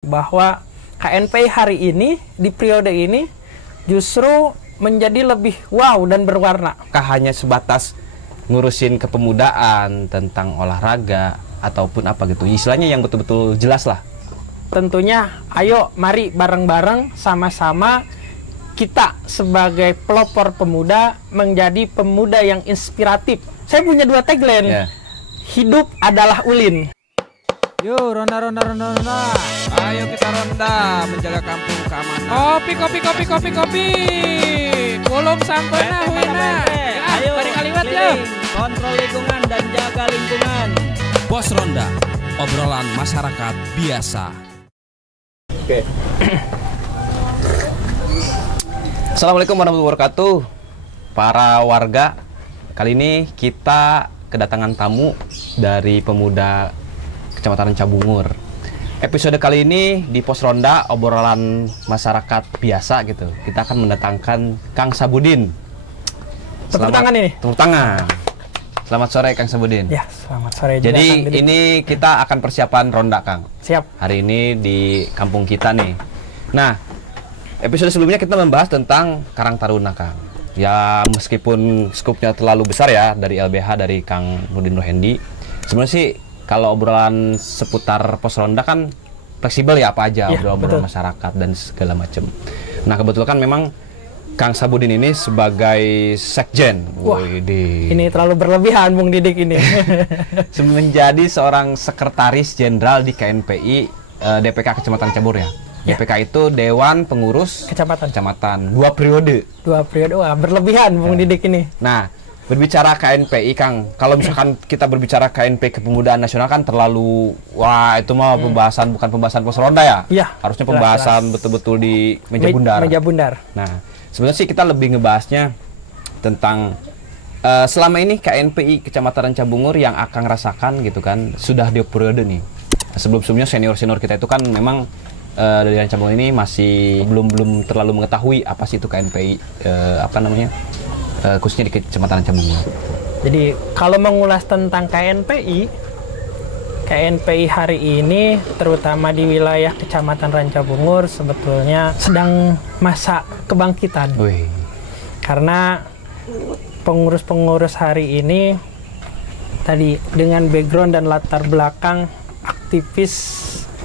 bahwa KNPI hari ini di periode ini justru menjadi lebih wow dan berwarna. Hanya sebatas ngurusin kepemudaan tentang olahraga ataupun apa gitu, istilahnya yang betul-betul jelas lah. Tentunya ayo mari bareng-bareng sama-sama kita sebagai pelopor pemuda menjadi pemuda yang inspiratif. Saya punya dua tagline, hidup adalah ulin. Yuk, ronda. Ayo kita ronda, menjaga kampung keamanan. Kopi. Belum sampai nah, Wina. Ayo, balik kaliwat ya. Kontrol lingkungan dan jaga lingkungan. Pos Ronda, obrolan masyarakat biasa. Oke. Assalamualaikum warahmatullahi wabarakatuh. Para warga, kali ini kita kedatangan tamu dari pemuda Kecamatan Cabungur. Episode kali ini di Pos Ronda, obrolan masyarakat biasa gitu. Kita akan mendatangkan Kang Sabudin. Tepuk tangan ini. Tepuk tangan. Selamat sore Kang Sabudin. Ya, selamat sore juga. Jadi Kang ini kita akan persiapan ronda Kang. Siap. Hari ini di kampung kita nih. Nah, episode sebelumnya kita membahas tentang Karang Taruna Kang. Ya meskipun skupnya terlalu besar ya dari LBH, dari Kang Nurdin Rohendi. Sebenarnya sih kalau obrolan seputar Pos Ronda kan fleksibel ya, apa aja, ya, obrolan masyarakat dan segala macam. Nah kebetulan kan memang Kang Sabudin ini sebagai sekjen. Wah, ini terlalu berlebihan Bung Didik ini. Menjadi seorang sekretaris jenderal di KNPI DPK Kecamatan Cabur ya. DPK itu Dewan Pengurus Kecamatan. 2 periode. Wah, berlebihan Bung Didik ini. Nah, berbicara KNPI Kang, kalau misalkan kita berbicara KNPI Kepemudaan Nasional kan terlalu, wah itu mah pembahasan, bukan pembahasan Pos Ronda ya? Iya. Harusnya pembahasan betul-betul di meja bundar. Meja bundar. Nah, sebenarnya sih kita lebih ngebahasnya tentang selama ini KNPI Kecamatan Cabungur yang akan rasakan gitu kan, sudah di periode nih. Sebelum-sebelumnya senior-senior kita itu kan memang dari Cabungur ini masih belum terlalu mengetahui apa sih itu KNPI, khususnya di Kecamatan Cabungur. Jadi kalau mengulas tentang KNPI hari ini terutama di wilayah Kecamatan Rancabungur sebetulnya sedang masa kebangkitan. Karena pengurus-pengurus hari ini tadi dengan background dan latar belakang aktivis,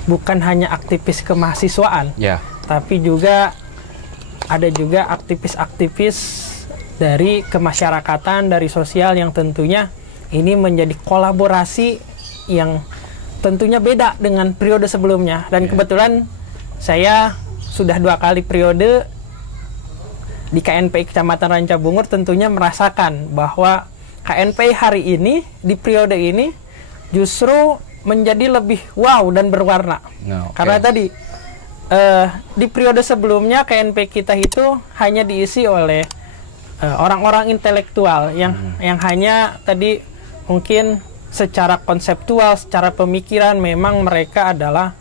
bukan hanya aktivis kemahasiswaan, tapi juga ada juga aktivis-aktivis dari kemasyarakatan, dari sosial yang tentunya ini menjadi kolaborasi yang tentunya beda dengan periode sebelumnya. Dan kebetulan saya sudah 2 kali periode di KNPI Kecamatan Rancabungur, tentunya merasakan bahwa KNPI hari ini di periode ini justru menjadi lebih wow dan berwarna. Karena tadi di periode sebelumnya KNPI kita itu hanya diisi oleh orang-orang intelektual yang hanya tadi mungkin secara konseptual, secara pemikiran memang mereka adalah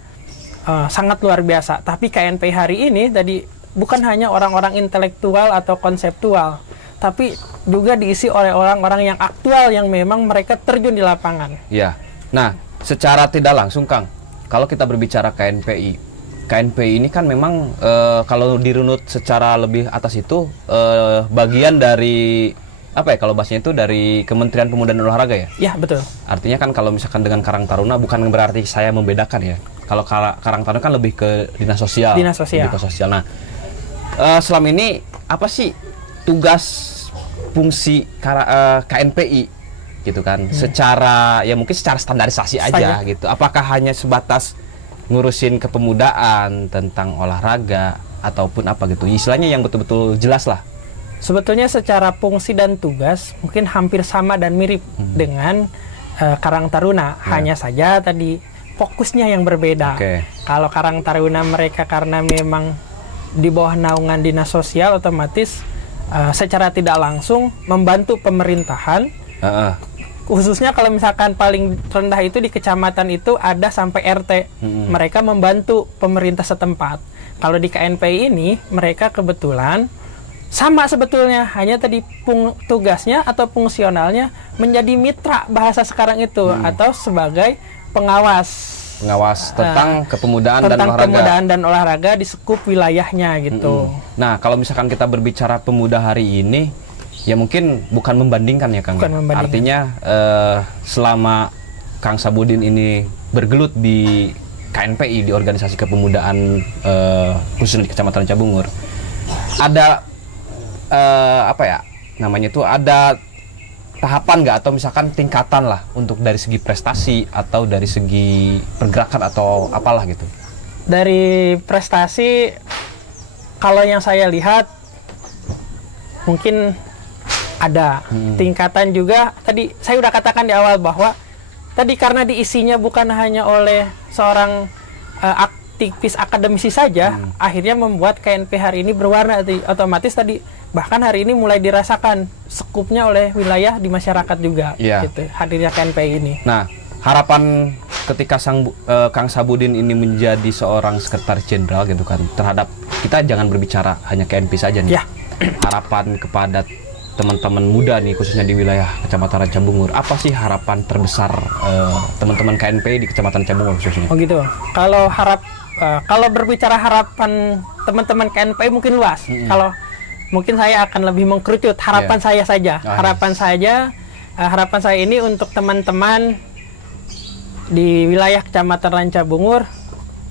sangat luar biasa. Tapi KNPI hari ini tadi bukan hanya orang-orang intelektual atau konseptual, tapi juga diisi oleh orang-orang yang aktual yang memang mereka terjun di lapangan. Iya. Nah, secara tidak langsung Kang, kalau kita berbicara KNPI ini kan memang kalau dirunut secara lebih atas itu bagian dari apa ya, kalau bahasanya itu dari Kementerian Pemuda dan Olahraga ya? Iya, betul. Artinya kan kalau misalkan dengan Karang Taruna bukan berarti saya membedakan ya. Kalau Karang Taruna kan lebih ke dinas sosial. Lebih ke sosial. Nah, selama ini apa sih tugas fungsi KNPI gitu kan? Secara ya mungkin secara standarisasi aja gitu. Apakah hanya sebatas ngurusin kepemudaan tentang olahraga ataupun apa gitu, istilahnya yang betul-betul jelas lah. Sebetulnya secara fungsi dan tugas mungkin hampir sama dan mirip dengan Karang Taruna, hanya saja tadi fokusnya yang berbeda. Kalau Karang Taruna mereka karena memang di bawah naungan dinas sosial, otomatis secara tidak langsung membantu pemerintahan. Khususnya kalau misalkan paling rendah itu di kecamatan itu ada sampai RT. Mereka membantu pemerintah setempat. Kalau di KNPI ini mereka kebetulan sama sebetulnya, hanya tadi tugasnya atau fungsionalnya menjadi mitra bahasa sekarang itu atau sebagai pengawas tentang kepemudaan dan olahraga. Kepemudaan dan olahraga di skup wilayahnya gitu. Nah, kalau misalkan kita berbicara pemuda hari ini, ya mungkin bukan membandingkan ya Kang. Artinya selama Kang Sabudin ini bergelut di KNPI, di organisasi kepemudaan khususnya di Kecamatan Ranca Bungur, ada ada tahapan nggak atau misalkan tingkatan lah untuk dari segi prestasi atau dari segi pergerakan atau apalah gitu? Dari prestasi, kalau yang saya lihat mungkin ada tingkatan juga. Tadi saya udah katakan di awal bahwa tadi karena diisinya bukan hanya oleh seorang aktivis akademisi saja, akhirnya membuat KNP hari ini berwarna. Otomatis tadi bahkan hari ini mulai dirasakan skupnya oleh wilayah di masyarakat juga, gitu, hadirnya KNPI ini. Nah, harapan ketika Kang Sabudin ini menjadi seorang sekretaris jenderal gitu kan, terhadap kita jangan berbicara hanya KNPI saja nih. Harapan kepada teman-teman muda nih khususnya di wilayah Kecamatan Ranca Bungur, apa sih harapan terbesar teman-teman KNPI di Kecamatan Ranca Bungur khususnya? Oh gitu. Kalau berbicara harapan teman-teman KNPI mungkin luas. Kalau mungkin saya akan lebih mengkerucut harapan saya saja. Harapan saya ini untuk teman-teman di wilayah Kecamatan Ranca Bungur,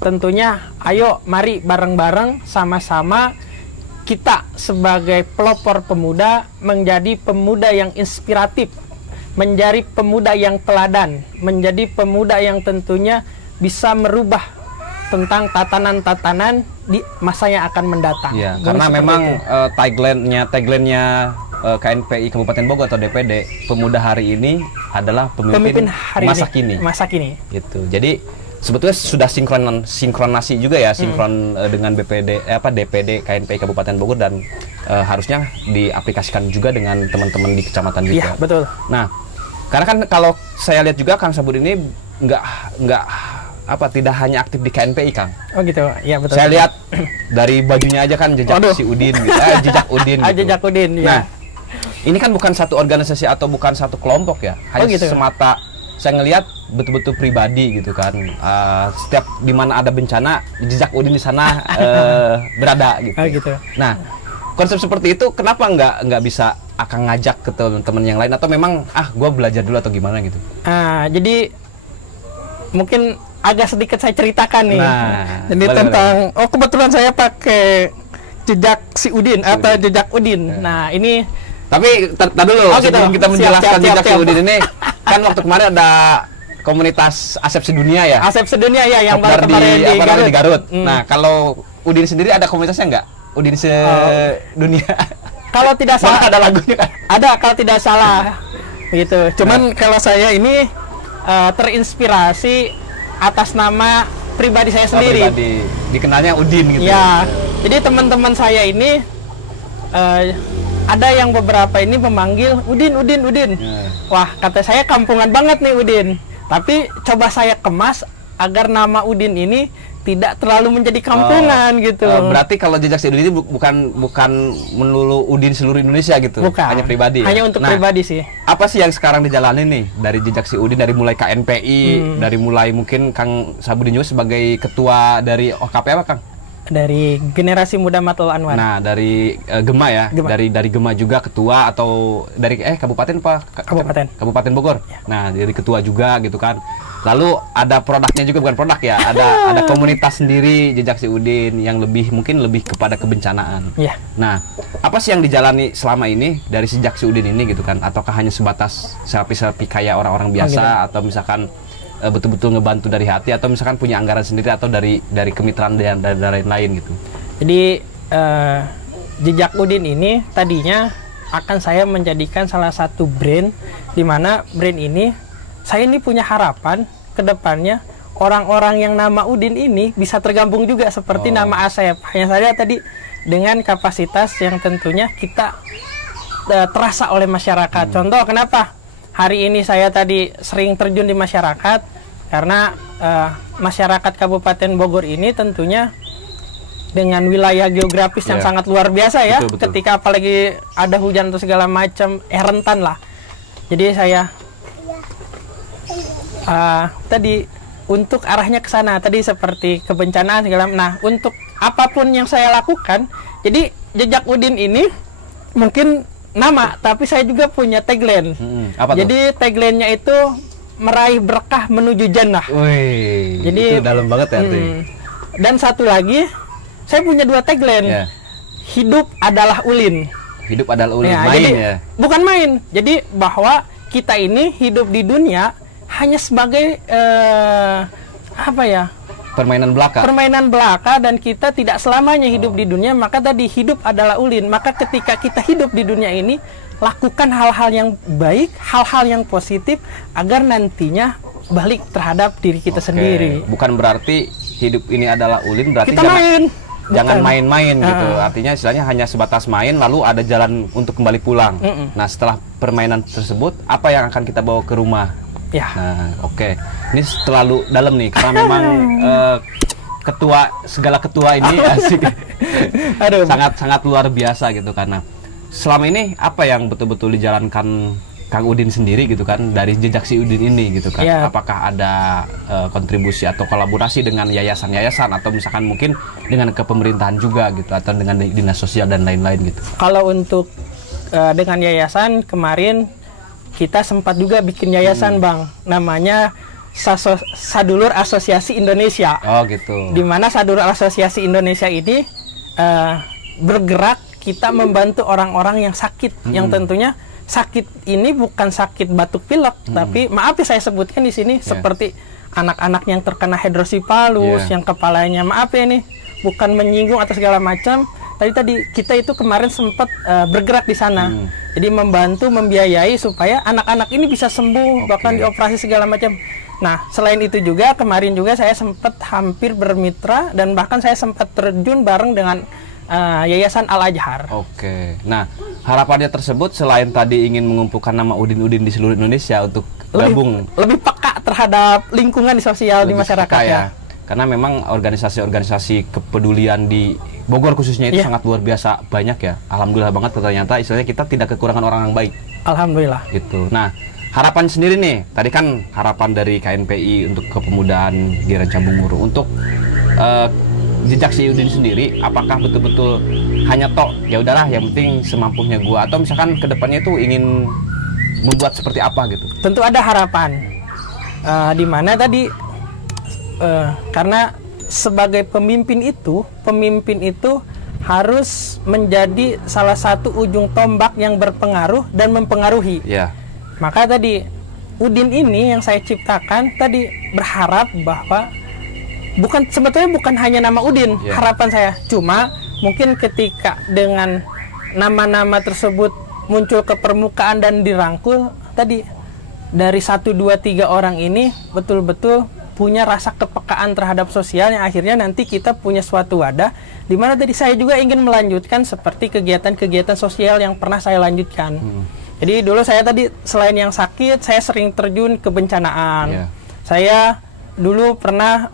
tentunya ayo mari bareng-bareng sama-sama kita sebagai pelopor pemuda menjadi pemuda yang inspiratif, menjadi pemuda yang teladan, menjadi pemuda yang tentunya bisa merubah tentang tatanan-tatanan di masa yang akan mendatang. Ya, karena memang tagline-nya KNPI Kabupaten Bogor atau DPD, pemuda hari ini adalah pemimpin hari masa kini. Gitu. Jadi sebetulnya sudah sinkronasi juga ya, dengan DPD KNPI Kabupaten Bogor dan harusnya diaplikasikan juga dengan teman-teman di kecamatan juga. Iya, betul. Nah, karena kan kalau saya lihat juga Kang Sabudin ini tidak hanya aktif di KNPI, Kang. Oh gitu, ya betul. Saya lihat dari bajunya aja kan jejak si Udin, gitu. Jejak Udin. Gitu. Jejak Udin, ya. Nah, ini kan bukan satu organisasi atau bukan satu kelompok ya, hanya gitu. Semata saya ngelihat betul-betul pribadi gitu kan. Setiap di mana ada bencana, jejak Udin di sana berada gitu. Oh gitu. Nah, konsep seperti itu kenapa nggak bisa akan ngajak ke teman-teman yang lain atau memang gue belajar dulu atau gimana gitu? Jadi mungkin agak sedikit saya ceritakan nih. Jadi boleh. Kebetulan saya pakai jejak si Udin atau jejak Udin. Nah, ini tapi dulu sebelum kita menjelaskan jejak si Udin ini, kan waktu kemarin ada komunitas Asep Sedunia ya. Asep Sedunia ya yang baru kemarin di Garut. Nah, kalau Udin sendiri ada komunitasnya nggak? Udin Sedunia. Kalau tidak salah ada lagunya kan? Ada kalau tidak salah. Gitu. Cuman kalau saya ini terinspirasi atas nama pribadi saya sendiri. Dikenalnya Udin gitu. Ya. Jadi teman-teman saya ini ada yang beberapa ini memanggil Udin. Wah, kata saya kampungan banget nih Udin. Tapi coba saya kemas agar nama Udin ini tidak terlalu menjadi kampungan gitu. Berarti kalau jejak si Udin ini bukan melulu Udin seluruh Indonesia gitu. Bukan. Hanya pribadi. Hanya untuk pribadi sih. Apa sih yang sekarang dijalani nih dari jejak si Udin, dari mulai KNPI, dari mulai mungkin Kang Sabudin juga sebagai ketua dari OKP apa Kang? Dari Generasi Muda Matul Anwar. Nah, dari Gema ya. Gema. Dari Gema juga ketua atau dari kabupaten apa? Kabupaten Bogor. Ya. Nah, dari ketua juga gitu kan. Lalu ada produknya juga, bukan produk ya. Ada komunitas sendiri jejak si Udin yang mungkin lebih kepada kebencanaan. Ya. Nah, apa sih yang dijalani selama ini dari sejak si Udin ini gitu kan? Ataukah hanya sebatas selfie kayak orang-orang biasa atau misalkan betul-betul ngebantu dari hati atau misalkan punya anggaran sendiri atau dari kemitraan dan lain-lain gitu. Jadi jejak Udin ini tadinya akan saya menjadikan salah satu brand, di mana brand ini saya ini punya harapan ke depannya orang-orang yang nama Udin ini bisa tergabung juga seperti nama Asep. Hanya saja tadi dengan kapasitas yang tentunya kita terasa oleh masyarakat. Contoh kenapa hari ini saya tadi sering terjun di masyarakat, karena masyarakat Kabupaten Bogor ini tentunya dengan wilayah geografis yang sangat luar biasa ya. Betul. Ketika apalagi ada hujan atau segala macam, rentan lah. Jadi saya tadi untuk arahnya ke sana tadi seperti kebencanaan segala. Nah, untuk apapun yang saya lakukan, jadi jejak Udin ini mungkin nama, tapi saya juga punya tagline. Apa jadi tagline-nya itu meraih berkah menuju jannah. Wih, jadi itu dalam banget ya artinya. Dan satu lagi, saya punya 2 tagline. Yeah. Hidup adalah ulin. Hidup adalah ulin, ya, main jadi, ya? Bukan main. Jadi bahwa kita ini hidup di dunia hanya sebagai apa ya? Permainan belaka. Permainan belaka, dan kita tidak selamanya hidup di dunia. Maka tadi hidup adalah ulin. Maka ketika kita hidup di dunia ini, lakukan hal-hal yang baik, hal-hal yang positif, agar nantinya balik terhadap diri kita sendiri. Bukan berarti hidup ini adalah ulin, berarti kita jangan main-main gitu. Artinya istilahnya hanya sebatas main lalu ada jalan untuk kembali pulang. Nah, setelah permainan tersebut, apa yang akan kita bawa ke rumah? Ya. Nah, ini terlalu dalam nih, karena memang segala ketua ini asik. sangat luar biasa gitu. Karena selama ini apa yang betul-betul dijalankan Kang Udin sendiri gitu kan, dari jejak si Udin ini gitu kan? Yeah. Apakah ada kontribusi atau kolaborasi dengan yayasan-yayasan, atau misalkan mungkin dengan kepemerintahan juga gitu, atau dengan dinas sosial dan lain-lain gitu? Kalau untuk dengan yayasan, kemarin kita sempat juga bikin yayasan, Bang, namanya Sadulur Asosiasi Indonesia. Oh gitu. Dimana Sadulur Asosiasi Indonesia ini bergerak, kita membantu orang-orang yang sakit, yang tentunya sakit ini bukan sakit batuk pilek, tapi maaf ya saya sebutkan di sini, seperti anak-anak yang terkena hidrosipalus, yang kepalanya maaf ya ini bukan menyinggung atau segala macam. Tadi kita itu kemarin sempat bergerak di sana, jadi membantu membiayai supaya anak-anak ini bisa sembuh, bahkan dioperasi segala macam. Nah, selain itu juga kemarin juga saya sempat hampir bermitra, dan bahkan saya sempat terjun bareng dengan Yayasan Al-Azhar. Nah, harapannya tersebut selain tadi ingin mengumpulkan nama Udin-Udin di seluruh Indonesia untuk gabung lebih peka terhadap lingkungan di sosial, di masyarakat ya. Karena memang organisasi-organisasi kepedulian di Bogor khususnya itu sangat luar biasa banyak ya. Alhamdulillah banget, ternyata istilahnya kita tidak kekurangan orang yang baik. Alhamdulillah. Gitu. Nah, harapan sendiri nih, tadi kan harapan dari KNPI untuk kepemudaan di Rancabungur, untuk jejak si Udin sendiri, apakah betul-betul hanya ya udahlah yang penting semampunya gua, atau misalkan kedepannya itu ingin membuat seperti apa gitu? Tentu ada harapan, di mana tadi karena sebagai pemimpin itu harus menjadi salah satu ujung tombak yang berpengaruh dan mempengaruhi. Maka tadi Udin ini yang saya ciptakan tadi berharap bahwa sebetulnya bukan hanya nama Udin, harapan saya. Cuma mungkin ketika dengan nama-nama tersebut muncul ke permukaan dan dirangkul, tadi dari 1, 2, 3 orang ini betul-betul punya rasa kepekaan terhadap sosial, yang akhirnya nanti kita punya suatu wadah di mana tadi saya juga ingin melanjutkan seperti kegiatan-kegiatan sosial yang pernah saya lanjutkan. Jadi dulu saya tadi selain yang sakit, saya sering terjun ke bencanaan. Saya dulu pernah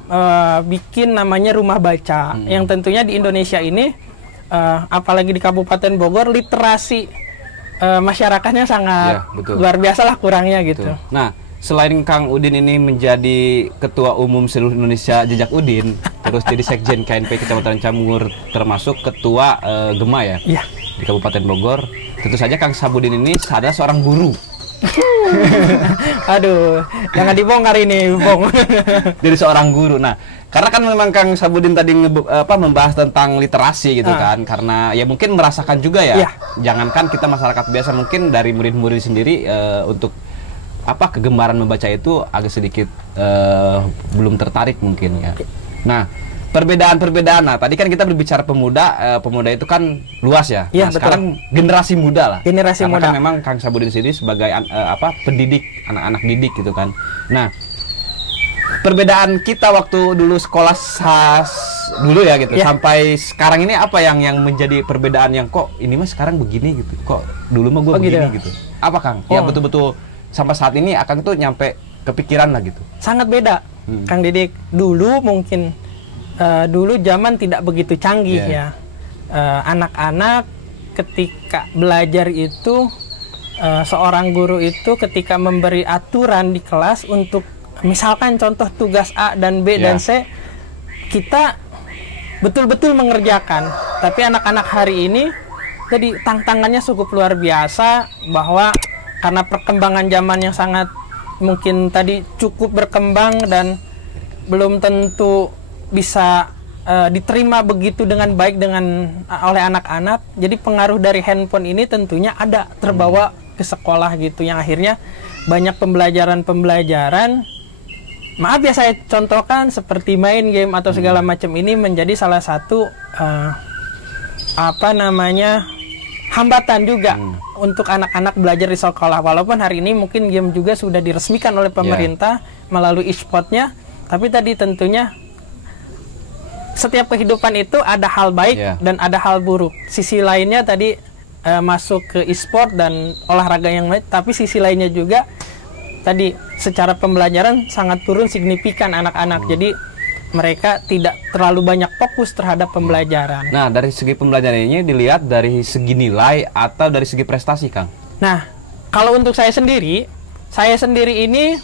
bikin namanya rumah baca, yang tentunya di Indonesia ini apalagi di Kabupaten Bogor literasi masyarakatnya sangat luar biasa lah kurangnya gitu. Nah, selain Kang Udin ini menjadi Ketua Umum seluruh Indonesia Jejak Udin, terus jadi Sekjen KNP Kecamatan Rancabungur, termasuk Ketua Gema ya di Kabupaten Bogor. Tentu saja Kang Sabudin ini adalah seorang guru. Aduh, jangan dibongkar ini, Bong. Jadi seorang guru. Nah, karena kan memang Kang Sabudin tadi membahas tentang literasi gitu kan, karena ya mungkin merasakan juga ya. Jangankan kita masyarakat biasa, mungkin dari murid-murid sendiri untuk kegemaran membaca itu agak sedikit belum tertarik mungkin ya. Nah, perbedaan-perbedaan. Nah, tadi kan kita berbicara pemuda, pemuda itu kan luas ya. Nah, sekarang generasi muda lah. Generasi muda. Kan memang Kang Sabudin sendiri sebagai pendidik, anak-anak didik gitu kan. Nah, perbedaan kita waktu dulu sekolah dulu ya gitu, sampai sekarang ini apa yang menjadi perbedaan yang kok ini mah sekarang begini gitu. Kok dulu mah gua begini gitu. Apa Kang? Yang betul-betul sampai saat ini akan tuh nyampe kepikiran lah gitu. Sangat beda. Kang Didik, dulu mungkin dulu zaman tidak begitu canggih ya. Anak-anak ketika belajar itu, seorang guru itu ketika memberi aturan di kelas untuk misalkan contoh tugas A dan B dan C kita betul-betul mengerjakan, tapi anak-anak hari ini jadi tantangannya cukup luar biasa, bahwa karena perkembangan zaman yang sangat mungkin tadi cukup berkembang dan belum tentu bisa diterima begitu dengan baik oleh anak-anak. Jadi pengaruh dari handphone ini tentunya ada terbawa ke sekolah gitu, yang akhirnya banyak pembelajaran maaf ya saya contohkan seperti main game atau segala macam ini menjadi salah satu hambatan juga untuk anak-anak belajar di sekolah. Walaupun hari ini mungkin game juga sudah diresmikan oleh pemerintah melalui e-sportnya, tapi tadi tentunya setiap kehidupan itu ada hal baik dan ada hal buruk. Sisi lainnya tadi masuk ke e-sport dan olahraga yang baik, tapi sisi lainnya juga tadi secara pembelajaran sangat turun signifikan anak-anak. Jadi mereka tidak terlalu banyak fokus terhadap pembelajaran. Nah, dari segi pembelajaran ini dilihat dari segi nilai atau dari segi prestasi, Kang? Nah, kalau untuk saya sendiri ini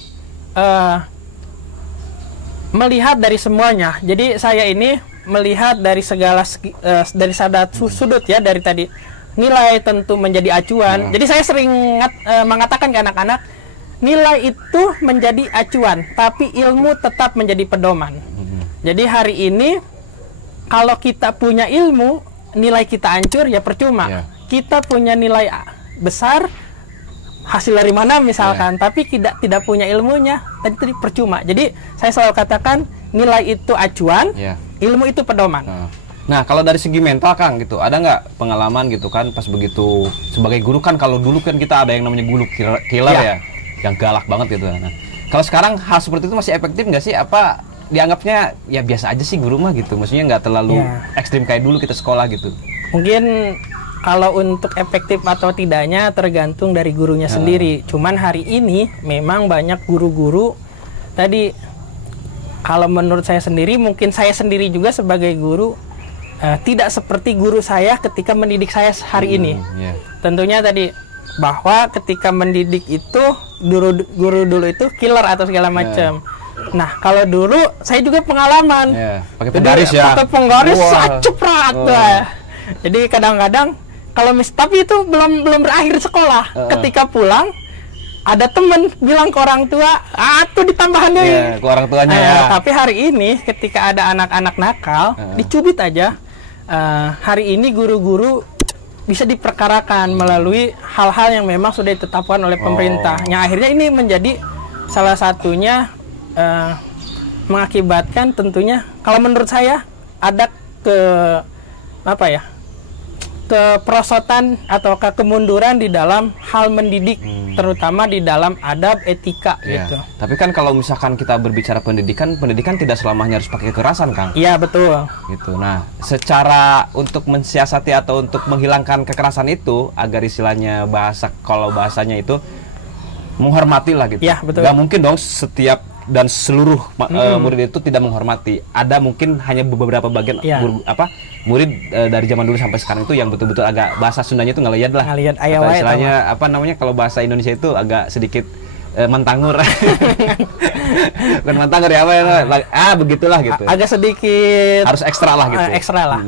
melihat dari semuanya. Jadi saya ini melihat dari segala dari sudut ya, dari tadi nilai tentu menjadi acuan. Jadi saya sering mengatakan ke anak-anak, nilai itu menjadi acuan, tapi ilmu tetap menjadi pedoman. Jadi hari ini kalau kita punya ilmu, nilai kita hancur ya percuma. Kita punya nilai besar, hasil dari mana misalkan, tapi tidak punya ilmunya, tadi percuma. Jadi saya selalu katakan nilai itu acuan, ilmu itu pedoman. Nah, kalau dari segi mental, Kang, gitu, ada nggak pengalaman gitu kan pas begitu sebagai guru kan, kalau dulu kan kita ada yang namanya guru killer ya, yang galak banget gitu. Nah, kalau sekarang hal seperti itu masih efektif nggak sih? Apa dianggapnya ya biasa aja sih guru mah gitu? Maksudnya nggak terlalu ekstrim kayak dulu kita sekolah gitu? Mungkin kalau untuk efektif atau tidaknya tergantung dari gurunya sendiri. Cuman hari ini memang banyak guru-guru tadi, kalau menurut saya sendiri, mungkin saya sendiri juga sebagai guru tidak seperti guru saya ketika mendidik saya hari ini. Tentunya tadi bahwa ketika mendidik itu guru dulu itu killer atau segala macam. Nah, kalau dulu saya juga pengalaman pakai penggaris ya. Pakai penggaris ceprat. Jadi kadang-kadang tapi itu belum berakhir sekolah. Ketika pulang ada temen bilang ke orang tua, tuh ditambahan deh. Ke orang tuanya Tapi hari ini ketika ada anak-anak nakal, dicubit aja. Hari ini guru-guru bisa diperkarakan melalui hal-hal yang memang sudah ditetapkan oleh pemerintah. Yang akhirnya ini menjadi salah satunya mengakibatkan tentunya, kalau menurut saya ada keperosotan atau kemunduran di dalam hal mendidik, terutama di dalam adab etika gitu. Tapi kan kalau misalkan kita berbicara pendidikan tidak selamanya harus pakai kekerasan, Kang. Iya, betul. Gitu. Nah, secara untuk mensiasati atau untuk menghilangkan kekerasan itu, agar istilahnya kalau bahasanya itu menghormati lah gitu. Iya, betul. Gak mungkin dong setiap dan seluruh murid itu tidak menghormati. Ada mungkin hanya beberapa bagian murid dari zaman dulu sampai sekarang itu yang betul-betul agak bahasa Sundanya itu ngeliat lah. Ngeliat atau istilahnya kalau bahasa Indonesia itu agak sedikit mentangur. Bukan mentangur ya, begitulah gitu. Agak sedikit harus ekstra lah gitu. Ekstra lah.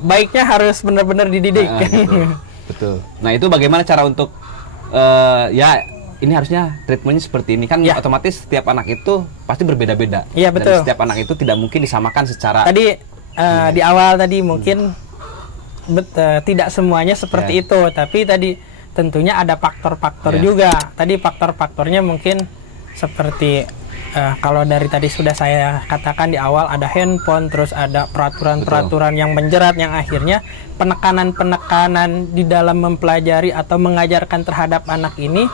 Baiknya harus benar-benar dididik. Gitu. Betul. Nah, itu bagaimana cara untuk ini harusnya treatmentnya seperti ini kan, otomatis setiap anak itu pasti berbeda-beda. Iya, betul. Dan setiap anak itu tidak mungkin disamakan secara tadi di awal tadi mungkin tidak semuanya seperti itu, tapi tadi tentunya ada faktor-faktor juga. Tadi faktor-faktornya mungkin seperti kalau dari tadi sudah saya katakan di awal, ada handphone, terus ada peraturan-peraturan yang menjerat, yang akhirnya penekanan-penekanan di dalam mempelajari atau mengajarkan terhadap anak ini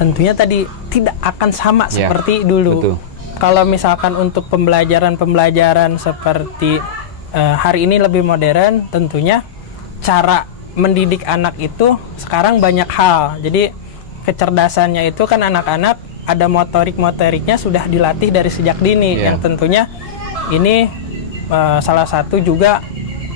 tentunya tadi tidak akan sama seperti dulu. Betul. Kalau misalkan untuk pembelajaran seperti hari ini lebih modern, tentunya cara mendidik anak itu sekarang banyak hal. Jadi kecerdasannya itu kan anak-anak ada motoriknya sudah dilatih dari sejak dini, yang tentunya ini salah satu juga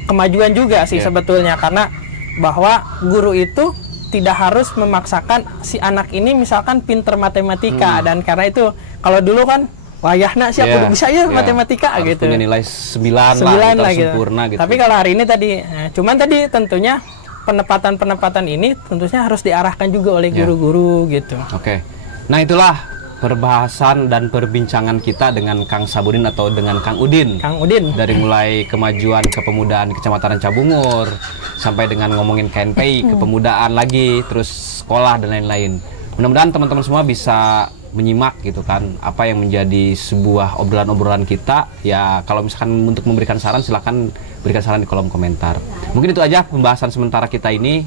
kemajuan juga sih sebetulnya, karena bahwa guru itu tidak harus memaksakan si anak ini misalkan pinter matematika, dan karena itu kalau dulu kan wayahna siapa bisa ya matematika harus gitu. Punya nilai 9 lah gitu, sempurna gitu. Tapi kalau hari ini tadi, cuman tadi tentunya penempatan ini tentunya harus diarahkan juga oleh guru-guru gitu. Oke. Nah, itulah perbahasan dan perbincangan kita dengan Kang Sabudin atau dengan Kang Udin. Kang Udin. Dari mulai kemajuan kepemudaan Kecamatan Rancabungur sampai dengan ngomongin KNPI, kepemudaan lagi, terus sekolah dan lain-lain. Mudah-mudahan teman-teman semua bisa menyimak gitu kan apa yang menjadi sebuah obrolan-obrolan kita. Ya kalau misalkan untuk memberikan saran silahkan berikan saran di kolom komentar. Mungkin itu aja pembahasan sementara kita ini.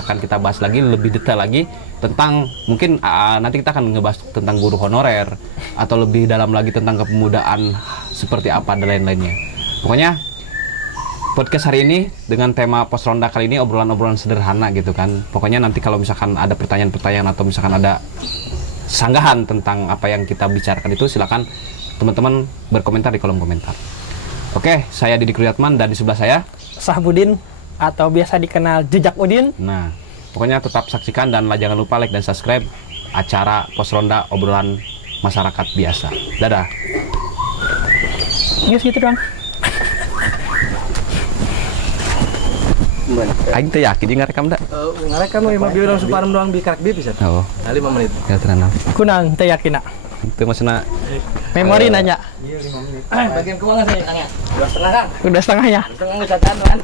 Akan kita bahas lagi lebih detail lagi tentang mungkin nanti kita akan ngebahas tentang guru honorer atau lebih dalam lagi tentang kepemudaan seperti apa dan lain-lainnya. Pokoknya podcast hari ini dengan tema pos ronda kali ini obrolan-obrolan sederhana gitu kan. Pokoknya nanti kalau misalkan ada pertanyaan-pertanyaan atau misalkan ada sanggahan tentang apa yang kita bicarakan itu silakan teman-teman berkomentar di kolom komentar. Oke, saya Didik Ruyatman dan di sebelah saya Sahbudin atau biasa dikenal Jejak Udin. Nah, pokoknya tetap saksikan dan jangan lupa like dan subscribe acara pos ronda obrolan masyarakat biasa. Dadah. Yes, gitu doang. Aing teh yakin dia ngerekam dah. Ngerekam mah bieu urang suparem doang di karak bi bisa. Oh. 5 menit. Ya tenang. Kunang teh yakin nak. Itu maksudnya memori nanya. Iya 5 menit. Bagian keuangan saya tanya. 2,5 kan? Udah setengahnya. Setengah ngecatan kan.